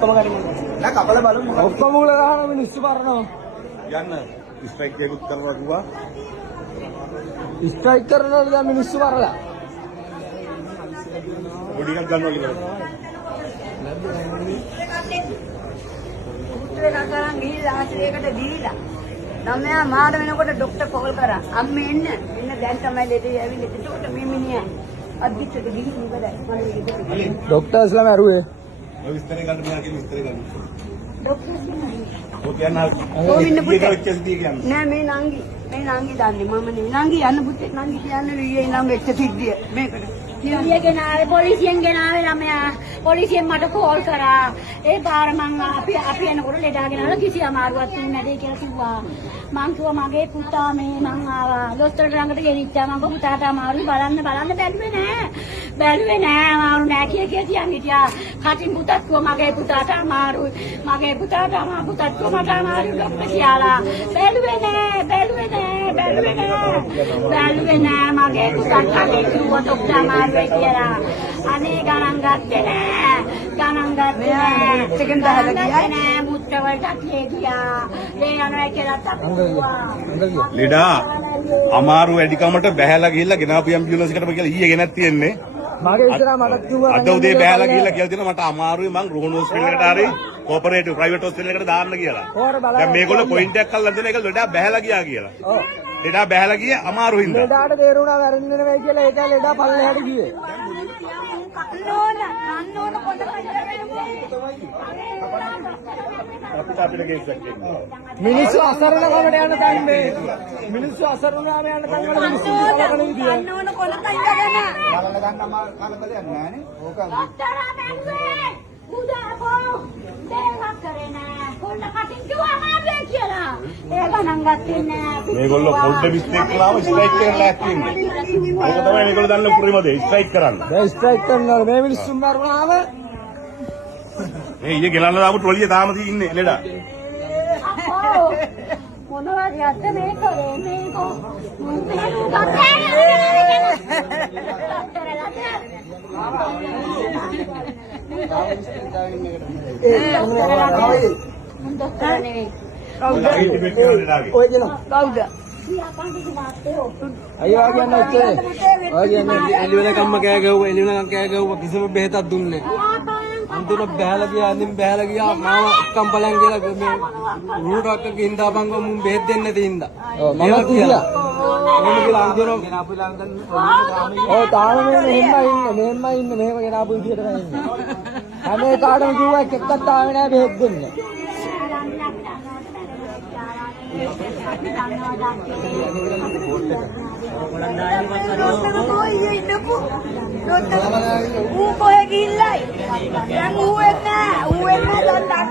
ඔක්කොම ගනිමු. නෑ කපල බලමු. ඔක්කොම උල ගහන මිනිස්සු මරනවා. යන්න ස්ට්‍රයික් එකකුත් කරනවා කිව්වා. ස්ට්‍රයික් කරනවා දැන් මිනිස්සු මරලා. පොඩි එකක් ගන්නවා කියලා. උත්තරේ නගරන් ගිහිල්ලා ආශ්‍රයයකට දීලා. ළමයා මාර වෙනකොට ડોක්ටර් කෝල් කරා. අම්මේ එන්න දැන් තමයි ලෙඩේ ඇවිල්ලා. ඒකට මේ මිනිහා අද්දිච්චට ගිහින් ඉවරයි. ડોක්ටර්ස්ලා මරුවේ. ඔය විස්තරේ ගන්න මෙයාගේ විස්තරේ ගන්න. ડોක්ටර්ස්ලා ඔය කියන්නේ නෑ මේ නංගි දන්නේ මම නෙවෙයි නංගි යන්න පුතේ නංගි කියන්නේ ඊයේ ඉඳන් වෙච්ච සිද්ධිය මේකට සිද්ධිය ගෙනාවේ පොලිසියෙන් ගෙනාවේ ළමයා පොලිසියෙන් මට කෝල් කරා ඒ පාර මං අපි එනකොට ලෙඩාගෙනලා කිසි අමාරුවක් නැදේ කියලා කිව්වා මං කිව්වා මගේ පුතා මේ මං ආවා දොස්තර ළඟට ගෙනිච්චා මං පුතාට අමාරුයි බලන්න බැලුවේ නෑ අමාරු නෑ කියන් හිටියා කටින් පුතත් කිව්වා මගේ පුතාට අමාරුයි මගේ පුතාට පුතත් කිව්වා මට අමාරුයි ડોක්ටර් කියලා බැලුවේ නෑ මගේ පුතත් කටින් කිව්වා ડોක්ටර් අමාරුයි කියලා අනේ ගණන් ගත්තේ නෑ සෙකන්ඩ් 10 ගියා මුත්‍ර වලට ගියා ඒ යනවා කියලා තක්කුවා ලෙඩා අමාරු වැඩිකමට බැහැලා ගිහිල්ලා ගෙනාපු ඇම්බියුලන්ස් එකටම කියලා ඊයේ ගෙනත් තියෙන්නේ මගේ ඉස්සරහා මට කිව්වා අද උදේ බැහැලා ගිහිල්ලා කියලා දෙනවා මට අමාරුයි මං රෝහණ හොස්පිටල් එකට හරි කෝපරේටිව් ප්‍රයිවට් හොස්පිටල් එකට දාන්න කියලා දැන් මේගොල්ලෝ පොයින්ට් එකක් අල්ලලා දෙන එක ලෙඩා බැහැලා ගියා කියලා ලෙඩා බැහැලා ගියේ අමාරු හින්දා ලෙඩාට තේරුණා වැරදි නෙවෙයි කියලා ඒක ලෙඩා පල්ලෙහාට ගියේ අපිට කේස් එකක් එන්නේ මිනිස්සු අසරණකමට යන තැන් මේ මිනිස්සු අසරණාම යන තැන් වල මිනිස්සු කලබල විදිය අන්නෝන කොලක ඉඳගෙන බලන්න ගන්න කලබලයක් නෑනේ ඕක උදාකෝ දෙයක් කරේ නෑ කොල්ල කටින් කිව්වා මාර්ගය කියලා ඒක නම් ගත්තේ නෑ මේගොල්ලෝ පොඩ්ඩ මිස්ටේක් කළාම ස්ට්‍රයික් කරලා ඇක්ටින්නේ ඒක තමයි මේගොල්ලෝ දන්න උපරිම දේ ස්ට්‍රයික් කරන්න දැන් ස්ට්‍රයික් කරනවා මේ මිනිස්සු මරුණාම මේ ඊයේ ගෙලන්න දාපු ට්‍රොලිය තාම තියෙන්නේ ලෙඩා මොනවද යද්ද මේ කරේ මේකෝ අයියෝ කියන්නේ ඔච්චර ඔය කියන්නේ එළි වෙනකම්ම කෑ ගැව්වා කිසිම බෙහෙතක් දුන්නේ අන්තිම බැහැලා ගියා මාව කම්පලන් කියලා මේ රූටක් ගිහින් දාපන්කෝ මුන් බෙහෙත් දෙන්න නැති හින්දා ඔව් මම කියලා අන්තිම ඔව් තාම මෙහෙම ඉන්නේ මෙහෙම ගෙනාපු විදියට තමයි ඉන්නේ හැම කාටම කිව්වා එකක්වත් තාම නෑ බෙහෙත් දෙන්න ඌ කොහෙ ගිහිල්ලයි දැන් ඌ එන්නේ නෑ